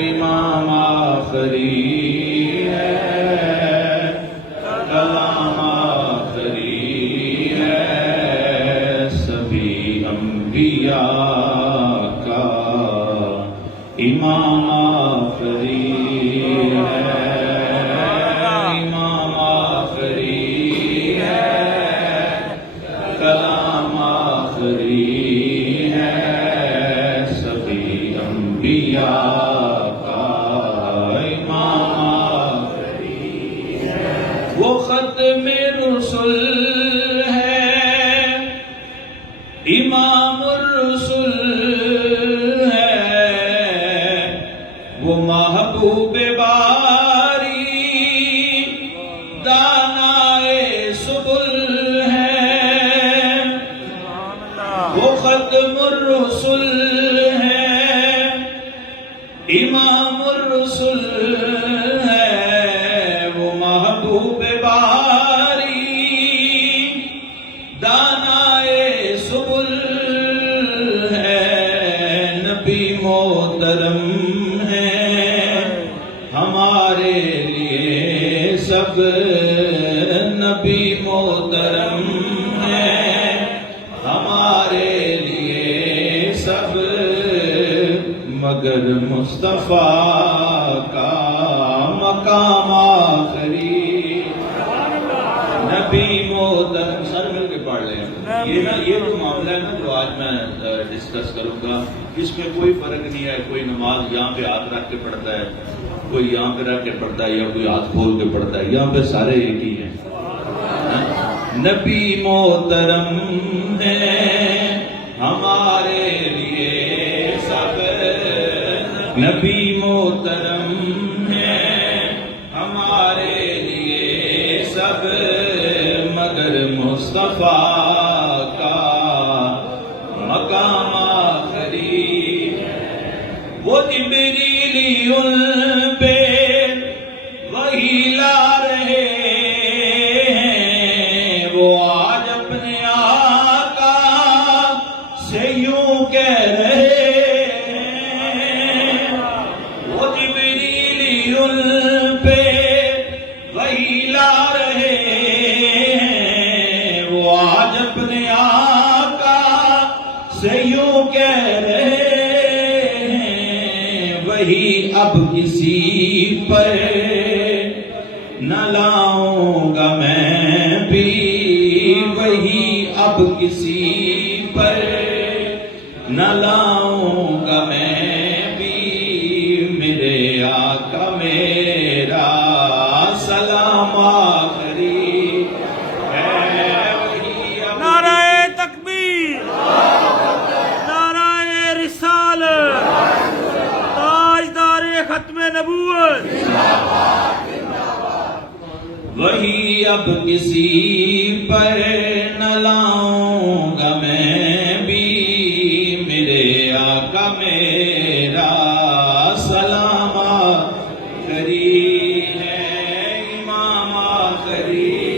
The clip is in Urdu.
امام آخری ہے، کلام آخری ہے، سبھی انبیاء کا امام آخری ہے، امام آخری ہے، کلام آخری ہے، سبھی انبیاء کا امام آخری ہے، وہ ختم رسل ہے، امام الرسل ہے، وہ محبوب باری دانائے سبل ہے، وہ ختم الرسل ہے، امام الرسل ہے، وہ محبوب باری دانائے سبل ہے، نبی محترم ہے ہمارے لیے سب، نبی محترم ہے ہمارے لیے سب، مگر مصطفیٰ کا مقام آخری، نبی محترم، سر مل کے پڑھ لیں۔ یہ جو معاملہ ہے نا جو آج میں ڈسکس کروں گا، اس میں کوئی فرق نہیں ہے، کوئی نماز یہاں پہ ہاتھ رکھ کے پڑھتا ہے، کوئی یہاں پہ رکھ کے پڑھتا ہے، یا کوئی ہاتھ کھول کے پڑھتا ہے، یہاں پہ سارے ایک ہی ہیں۔ نبی محترم ہے ہمارے لیے سب، نبی محترم ہے ہمارے لیے سب، مگر مصطفیٰ کا مقام آخری ہے، وہ جبریل ان پہ وہی لا رہے ہیں، وہ آج اپنے آقا سے یوں کہہ رہے ہیں، وہ جبریل ان پہ وہی لا رہے ہیں، وہ آج اپنے آقا سے یوں کہہ رہے ہیں، وہی اب کسی پر نہ لاؤں گا میں بھی، وہی اب کسی پر نہ لاؤں گا میں بھی، میرے آقا میرا سلام آخری ہے، وہی اب نعرہ تکبیر، نعرہ رسالت، تاجدار ختم نبوت، وہی اب کسی پر نہ لاؤں گا میں بھی، میرے آقا میرا سلام آخری ہے، امام آخری